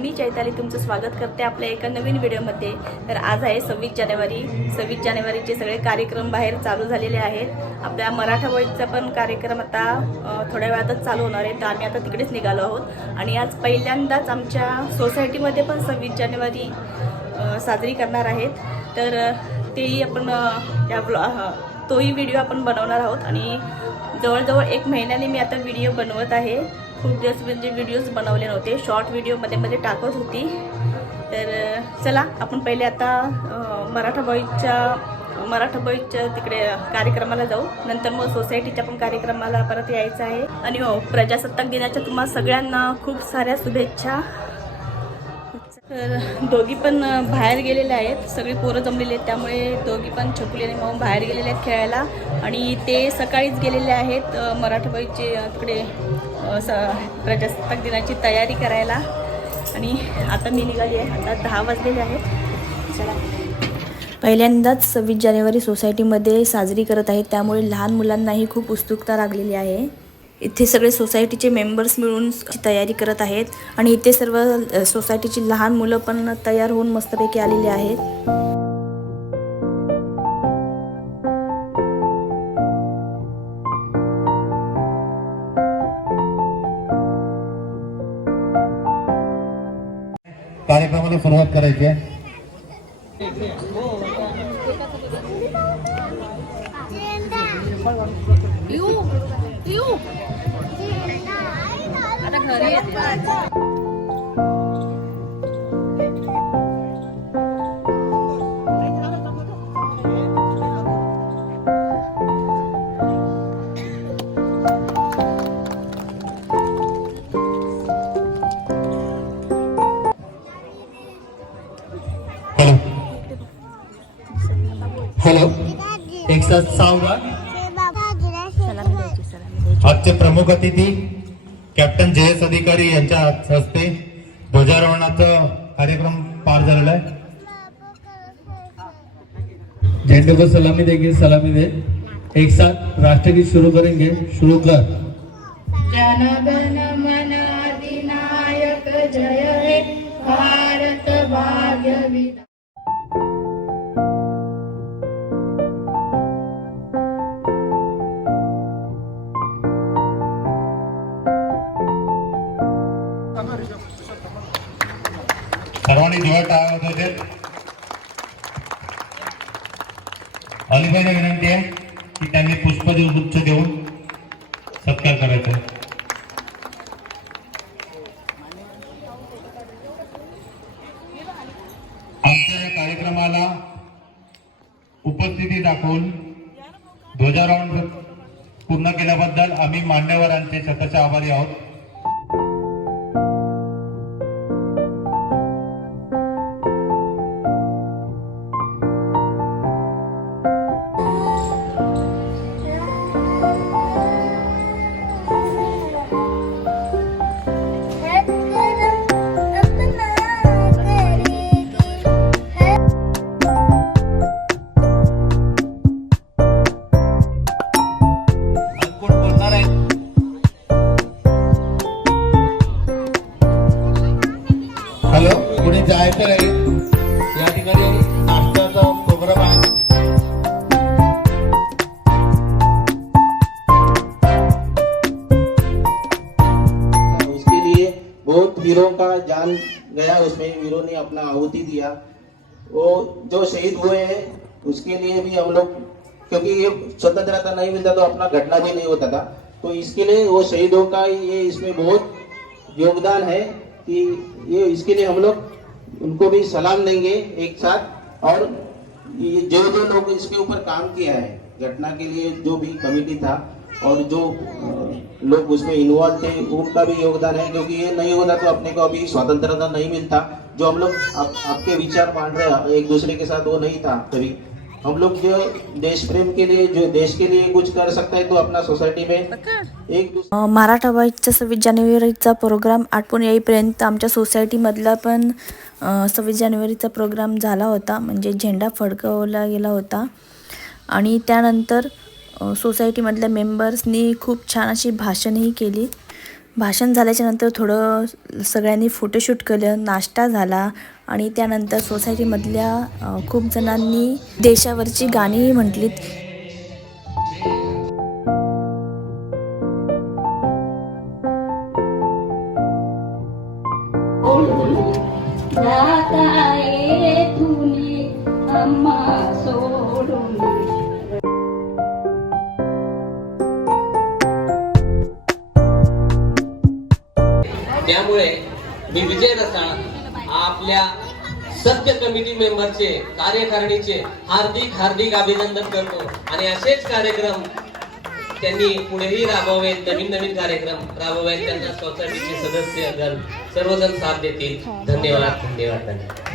मी चैताली तुमचं स्वागत करते आपल्या एका नवीन व्हिडिओमध्ये. तर आज आहे सव्वीस जानेवारी. सव्वीस जानेवारीचे सगळे कार्यक्रम बाहेर चालू झालेले आहेत. आपल्या मराठावळीचा पण कार्यक्रम आता थोड्या वेळातच चालू होणार आहे. तर आम्ही आता तिकडेच निघालो आहोत. आणि आज पहिल्यांदाच आमच्या सोसायटीमध्ये पण सव्वीस जानेवारी साजरी करणार आहेत. तर तेही आपण या ब्लॉ तोही व्हिडिओ आपण बनवणार आहोत आणि जवळजवळ एक महिन्याने मी आता व्हिडिओ बनवत आहे. खूप दिवस म्हणजे व्हिडिओज बनवले नव्हते. शॉर्ट व्हिडिओमध्ये मध्ये टाकत होती. तर चला आपण पहिले आता मराठा बॉईजच्या मराठा बॉईजच्या तिकडे कार्यक्रमाला जाऊ. नंतर मग सोसायटीच्या पण कार्यक्रमाला परत यायचं आहे. आणि हो प्रजासत्ताक दिनाच्या तुम्हाला सगळ्यांना खूप साऱ्या शुभेच्छा. तर दोघी पण बाहेर गेलेले आहेत. सगळी पोरं जमलेली आहेत. त्यामुळे दोघी पण छकुलीने मग बाहेर गेलेले आहेत खेळायला. आणि ते सकाळीच गेलेले आहेत मराठवाईचे तिकडे स प्रजासत्ताक दिनाची तयारी करायला. आणि आता मी निघाली आहे. आता दहा वाजलेले आहेत. चला. पहिल्यांदाच सव्वीस जानेवारी सोसायटीमध्ये साजरी करत आहेत. त्यामुळे लहान मुलांनाही खूप उत्सुकता लागलेली आहे. इथे सगळे सोसायटीचे मेंबर्स मिळून तयारी करत आहेत. आणि इथे सर्व सोसायटीची लहान मुलं पण तयार होऊन मस्तपैकी आलेली आहेत. कार्यक्रमाला सुरुवात करायची आहे. हॅलो हॅलो एक साथ आजचे प्रमुख अतिथी कॅप्टन जयेश अधिकारी यांच्या हस्ते ध्वजारोहणाचा कार्यक्रम पार झालेला आहे. झंडे को सलामी देंगे सलामी दे. एक साथ राष्ट्रगीत शुरू करेंगे. शुरू कर. जनगण मन अधिनायक जय हे भारत भाग्य सर्वांनी दिवा टाळा होते अलिबाईला विनंती आहे की त्यांनी पुष्पगुच्छ देऊन सत्कार करायचा आमच्या या कार्यक्रमाला उपस्थिती दाखवून ध्वजारोहण पूर्ण केल्याबद्दल आम्ही मान्यवरांचे स्वतःचे आभारी आहोत. आहे उसके लिए बहुत वीरों का जान गया, उसमें वीरों ने अपना आहुति दिया। वो जो शहीद हुए हैं, उसके लिए भी हम लोग, क्योंकि ये स्वतंत्रता नहीं मिलता तो अपना घटना भी नहीं होता था। तो इसके लिए वो शहीदों का ये इसमें बहुत योगदान है कि ये इसके लिए हम लोग उनको भी सलाम देंगे एक साथ। और ये जो जो लोग इसके ऊपर काम किया है घटना के लिए जो भी कमेटी था और जो लोग उसमें इन्वॉल्व थे उनका भी योगदान है क्योंकि ये नहीं होता तो अपने को अभी स्वतंत्रता नहीं मिलता। जो हम लोग आप, आपके विचार बांट रहे हैं एक दूसरे के साथ वो नहीं था कभी। हम लोग जो देश प्रेम के लिए जो देश के लिए कुछ कर सकता है तो अपना सोसाइटी में एक मराठा बाईकचा सव्वीस जानेवारीचा प्रोग्राम आटपून येईपर्यंत आमच्या सोसायटीमधला पण सव्वीस जानेवारीचा प्रोग्राम झाला होता. म्हणजे झेंडा फडकवला गेला होता. आणि त्यानंतर सोसायटीमधल्या मेंबर्सनी खूप छान अशी भाषणही केली. भाषण झाल्याच्यानंतर थोडं सगळ्यांनी फोटोशूट केलं. नाश्ता झाला. आणि त्यानंतर सोसायटीमधल्या खूप जणांनी देशावरची गाणीही म्हटलीत. त्यामुळे मी विजय रसाळ आपल्या सत्य कमिटी मेंबरचे कार्यकारिणीचे हार्दिक हार्दिक अभिनंदन करतो. आणि असेच कार्यक्रम त्यांनी पुढेही राबवावेत नवीन नवीन कार्यक्रम राबवावेत त्यांना सोसायटीचे सदस्य सर्वजण साथ देतील. धन्यवाद धन्यवाद धन्यवाद.